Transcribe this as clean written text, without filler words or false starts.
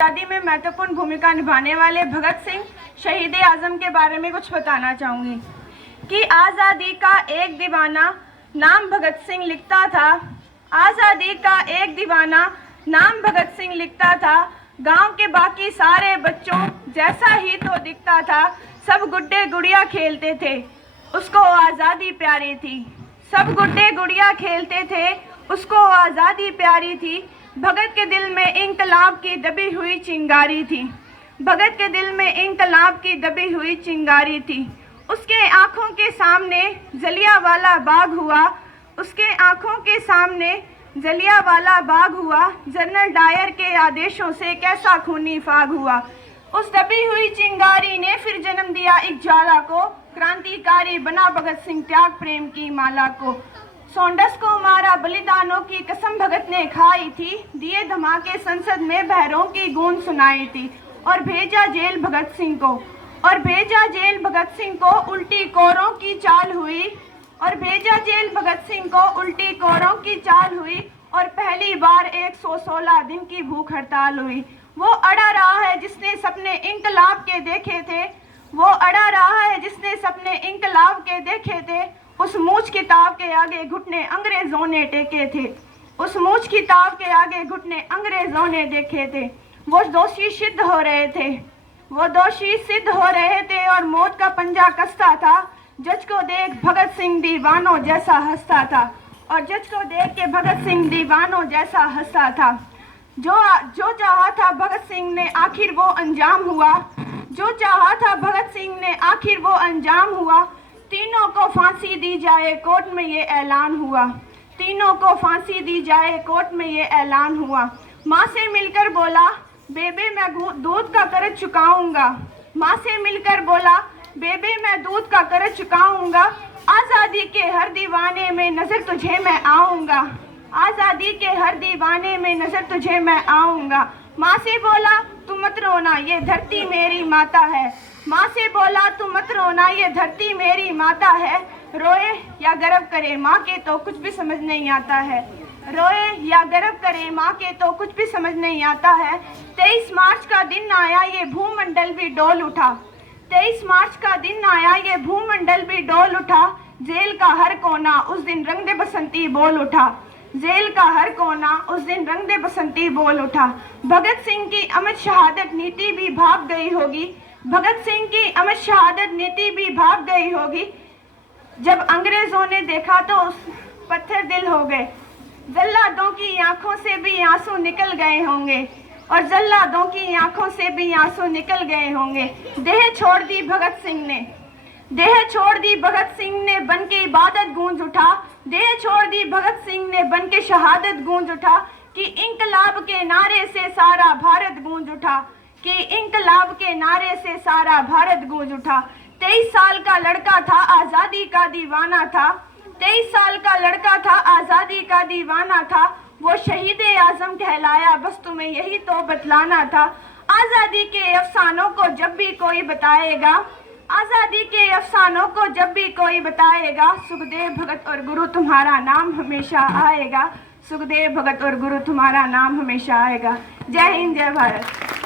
आज़ादी में महत्वपूर्ण भूमिका निभाने वाले भगत सिंह शहीद आज़म के बारे में कुछ बताना चाहूँगी कि आज़ादी का एक दीवाना नाम भगत सिंह लिखता था। आज़ादी का एक दीवाना नाम भगत सिंह लिखता था। गांव के बाकी सारे बच्चों जैसा ही तो दिखता था। सब गुड्डे गुड़िया खेलते थे, उसको आज़ादी प्यारी थी। सब गुड्डे गुड़िया खेलते थे, उसको आज़ादी प्यारी थी। भगत के दिल में इंकलाब की दबी हुई चिंगारी थी। भगत के दिल में इंकलाब की दबी हुई चिंगारी थी। उसके आँखों के सामने जलियांवाला बाग हुआ। उसके आँखों के सामने जलियांवाला बाग हुआ। जनरल डायर के आदेशों से कैसा खूनी फाग हुआ। उस दबी हुई चिंगारी ने फिर जन्म दिया एक ज्वाला को। क्रांतिकारी बना भगत सिंह त्याग प्रेम की माला को। सौंडस को मारा बलिदानों की कसम भगत ने खाई थी। दिए धमाके संसद में बहरों की गूंज सुनाई थी। और भेजा जेल भगत सिंह को, और भेजा जेल भगत सिंह को उल्टी कोरों की चाल हुई। और भेजा जेल भगत सिंह को उल्टी कोरों की चाल हुई। और पहली बार 116 दिन की भूख हड़ताल हुई। वो अड़ा रहा है जिसने सपने इंकलाब के देखे थे। वो अड़ा रहा है जिसने सपने इंकलाब के देखे थे। उस मूछ किताब के आगे घुटने अंग्रेजों ने टेके थे। उस मूछ किताब के आगे घुटने अंग्रेजों ने देखे थे। वो दोषी सिद्ध हो रहे थे, वो दोषी सिद्ध हो रहे थे और मौत का पंजा कसता था। जज को देख भगत सिंह दीवानों जैसा हंसता था। और जज को देख के भगत सिंह दीवानों जैसा हंसता था। जो चाहा था भगत सिंह ने आखिर वो अंजाम हुआ। जो चाहा था भगत सिंह ने आखिर वो अंजाम हुआ। तीनों को फांसी दी जाए कोर्ट में ये ऐलान हुआ। तीनों को फांसी दी जाए कोर्ट में ये ऐलान हुआ। माँ से मिलकर बोला बेबे मैं दूध का कर्ज चुकाऊंगा। माँ से मिलकर बोला बेबे मैं दूध का कर्ज चुकाऊंगा। आज़ादी के हर दीवाने में नजर तुझे मैं आऊंगा। आज़ादी के हर दीवाने में नजर तुझे मैं आऊंगा। माँ से बोला तू मत रोना ये धरती मेरी माता है। माँ से बोला तू मत रोना ये धरती मेरी माता है। रोए या गर्व करे माँ के तो कुछ भी समझ नहीं आता है। रोए या गर्व करे माँ के तो कुछ भी समझ नहीं आता है। 23 मार्च का दिन आया ये भूमंडल भी डोल उठा। 23 मार्च का दिन आया ये भूमंडल भी डोल उठा। जेल का हर कोना उस दिन रंग दे बसंती बोल उठा। जेल का हर कोना उस दिन रंग दे बसंती बोल उठा। भगत सिंह की अमर शहादत नीति भी भाग गई होगी। भगत सिंह की अमर शहादत नीति भी भाग गई होगी। जब अंग्रेजों ने देखा तो पत्थर दिल हो गए। जल्लादों की आंखों से भी आंसू निकल गए होंगे। और जल्लादों की आंखों से भी आंसू निकल गए होंगे। देह छोड़ दी भगत सिंह ने, देह छोड़ दी भगत सिंह ने बन के इबादत गूंज उठा। देह छोड़ दी भगत सिंह ने बन के शहादत गूंज उठा। कि इंकलाब के नारे से सारा भारत गूंज उठा। कि इंकलाब के नारे से सारा भारत गूंज उठा। 23 साल का लड़का था आज़ादी का दीवाना था। 23 साल का लड़का था आज़ादी का दीवाना था। वो शहीद आज़म कहलाया बस तुम्हें यही तो बतलाना था। आज़ादी के अफसानों को जब भी कोई बताएगा, आज़ादी के अफसानों को जब भी कोई बताएगा, सुखदेव भगत और गुरु तुम्हारा नाम हमेशा आएगा। सुखदेव भगत और गुरु तुम्हारा नाम हमेशा आएगा। जय हिंद, जय भारत।